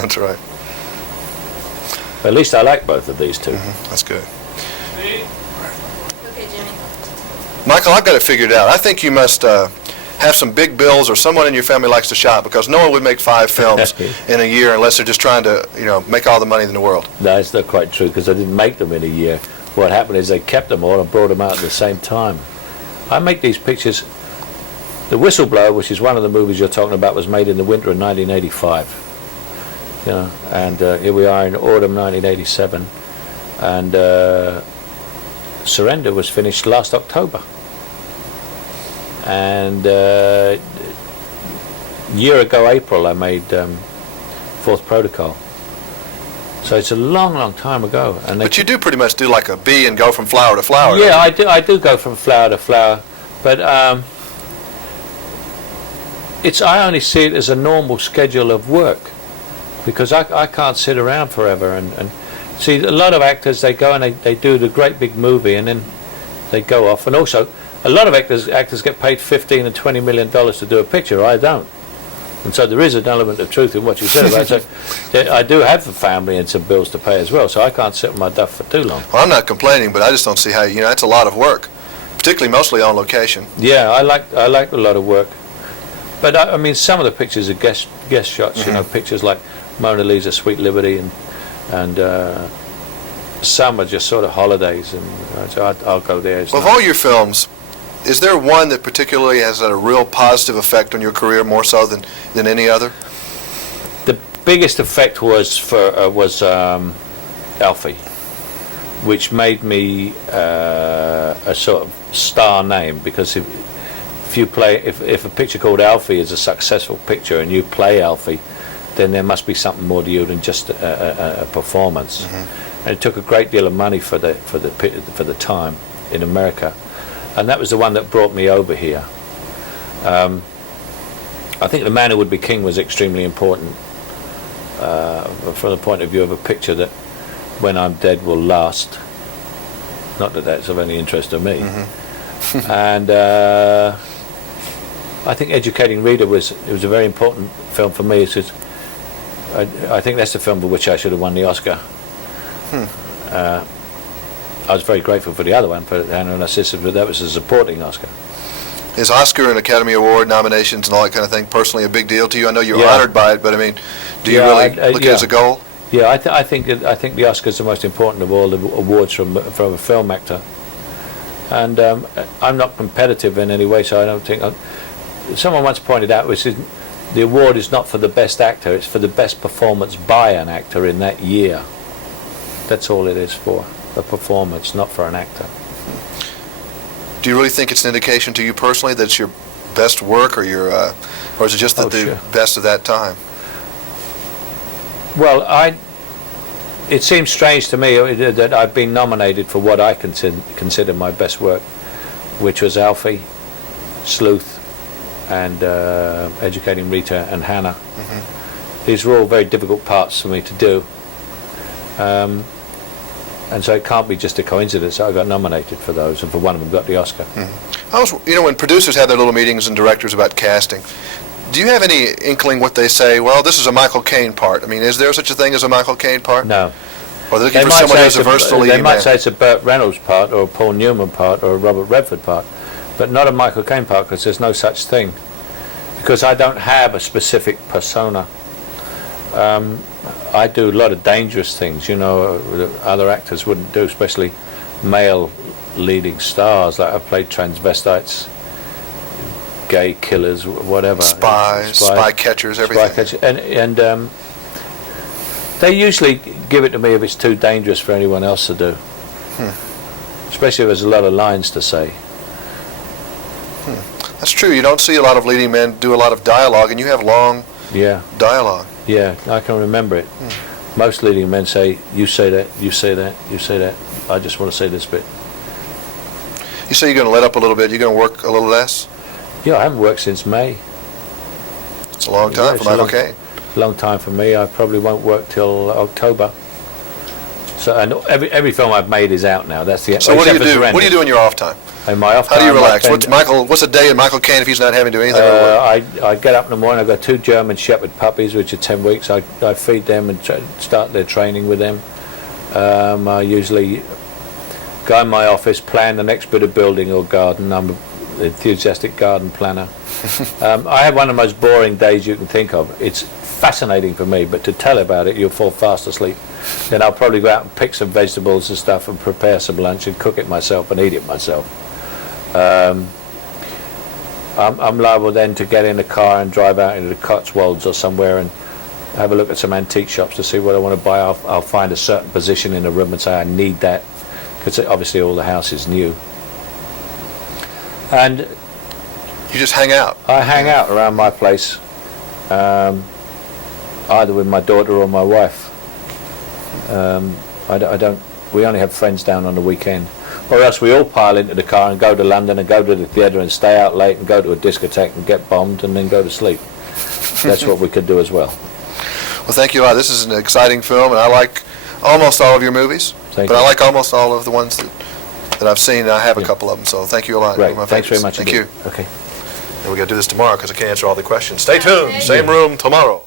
That's right. At least I like both of these two. That's good. Okay, Jimmy. Michael, I've got it figured out. I think you must have some big bills, or someone in your family likes to shop, because no one would make 5 films in a year unless they're just trying to, make all the money in the world. No, it's not quite true, because I didn't make them in a year. What happened is they kept them all and brought them out at the same time. I make these pictures. The Whistleblower, which is one of the movies you're talking about, was made in the winter of 1985. And here we are in autumn 1987, and Surrender was finished last October. And year ago April I made Fourth Protocol. So it's a long time ago. And but you do pretty much do like a bee and go from flower to flower. Yeah, I do go from flower to flower, but I only see it as a normal schedule of work, because I can't sit around forever and see, a lot of actors, they go and they do the great big movie and then they go off. And also a lot of actors get paid $15 and $20 million to do a picture. I don't. And so there is an element of truth in what you said about it. So I do have a family and some bills to pay as well, so I can't sit on my duff for too long. Well, I'm not complaining, but I just don't see how, it's a lot of work, particularly mostly on location. Yeah, I like a lot of work. But I mean, some of the pictures are guest shots, pictures like Mona Lisa, Sweet Liberty, and some are just sort of holidays, and so I'll go there. Well, of all your films, is there one that particularly has had a real positive effect on your career, more so than any other? The biggest effect was Alfie, which made me a sort of star name, because if a picture called Alfie is a successful picture and you play Alfie, then there must be something more to you than just a performance. And it took a great deal of money for the time in America, and that was the one that brought me over here. I think The Man Who Would Be King was extremely important from the point of view of a picture that, when I'm dead, will last. Not that that's of any interest to me. And I think Educating Rita was a very important film for me. I think that's the film for which I should have won the Oscar. I was very grateful for the other one, for Hannah and her Sister, but that was a supporting Oscar. Is Oscar and Academy Award nominations and all that kind of thing personally a big deal to you? I know you're honored by it, but I mean, do you really look at it as a goal? Yeah, I think the Oscar is the most important of all the awards from a film actor. And I'm not competitive in any way, so I don't think. Someone once pointed out, which is, the award is not for the best actor; it's for the best performance by an actor in that year. That's all it is for, a performance, not for an actor. Do you really think it's an indication to you personally that it's your best work, or or is it just the best of that time? Well, it seems strange to me that I've been nominated for what I consider my best work, which was Alfie, Sleuth, and Educating Rita and Hannah. These were all very difficult parts for me to do. And so it can't be just a coincidence that I got nominated for those, and for one of them got the Oscar. When producers have their little meetings and directors about casting, do you have any inkling what they say? Well, this is a Michael Caine part. I mean, is there such a thing as a Michael Caine part? No. Or they're looking for someone who's a versatile leading man? They might say it's a Burt Reynolds part, or a Paul Newman part, or a Robert Redford part, but not a Michael Caine part, because there's no such thing. Because I don't have a specific persona. I do a lot of dangerous things, that other actors wouldn't do, especially male leading stars. Like I've played transvestites, gay killers, whatever. Spy catchers, everything. Spy catchers. And they usually give it to me if it's too dangerous for anyone else to do. Especially if there's a lot of lines to say. That's true. You don't see a lot of leading men do a lot of dialogue, and you have long dialogue. Yeah, I can remember it. Most leading men say, you say that, you say that, you say that. I just want to say this bit. You say you're going to let up a little bit, you're going to work a little less? Yeah, I haven't worked since May. It's a long time for Michael Caine. Long time for me. I probably won't work till October. So, and every film I've made is out now. That's the. So what do you do? What do you do in your off time? In my off How do you time, I relax? spend- What's a day of Michael Caine if he's not having to do anything with work? I get up in the morning. I've got 2 German Shepherd puppies, which are 10 weeks. I feed them and start their training with them. I usually go in my office, plan the next bit of building or garden. I'm an enthusiastic garden planner. I have one of the most boring days you can think of. It's fascinating for me, but to tell about it, you'll fall fast asleep. Then I'll probably go out and pick some vegetables and stuff and prepare some lunch and cook it myself and eat it myself. I'm liable then to get in the car and drive out into the Cotswolds or somewhere and have a look at some antique shops to see what I want to buy. I'll find a certain position in the room and say I need that, because obviously all the house is new. And You just hang out. I hang out around my place, either with my daughter or my wife. We only have friends down on the weekend, or else we all pile into the car and go to London and go to the theatre and stay out late and go to a discotheque and get bombed and then go to sleep. That's what we could do as well. Well, thank you a lot. This is an exciting film, and I like almost all of your movies. Thank but you. I like almost all of the ones that I've seen. I have a couple of them, so thank you a lot. Great. You're my Thanks very favorites. much Thank indeed. you. Okay. And we're going to do this tomorrow because I can't answer all the questions. Stay tuned. Okay. Same room tomorrow.